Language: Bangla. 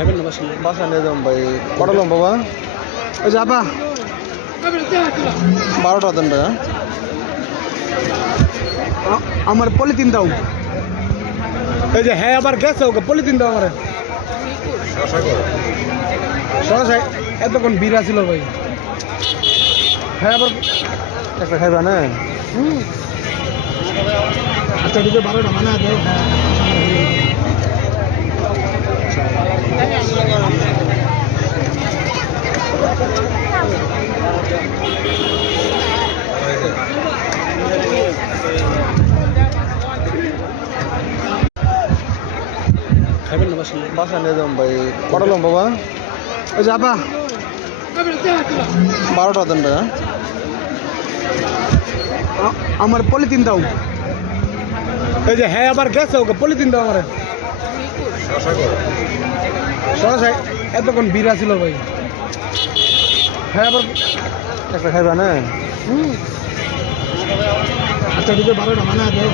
খাবেন না বাসা নিয়ে যাম ভাই। কটা লম বাবা? ওই যাবা 12টা দেন ভাই। আমার পলিথিন দাও। এই যে হ্যাঁ আবার গেছে ওকে পলিথিন দাও আমার। সহজে এতক্ষণ বিরা ছিল ভাই। হ্যাঁ আবার একটা খাইবা না? আচ্ছা ঠিক আছে 12টা বানা দাও। খাবেন না বাসা নিয়ে যাম ভাই। কটা লম বাবা? ওই যাবা 12টা দেন ভাই। আমার পলিথিন দাও। এই যে হ্যাঁ আবার গেছে ওকে পলিথিন দাও আমার। সহজে এতক্ষণ বিরা ছিল ভাই। হ্যাঁ আবার একটা খাইবা না? আচ্ছা ঠিক আছে 12টা বানা দাও।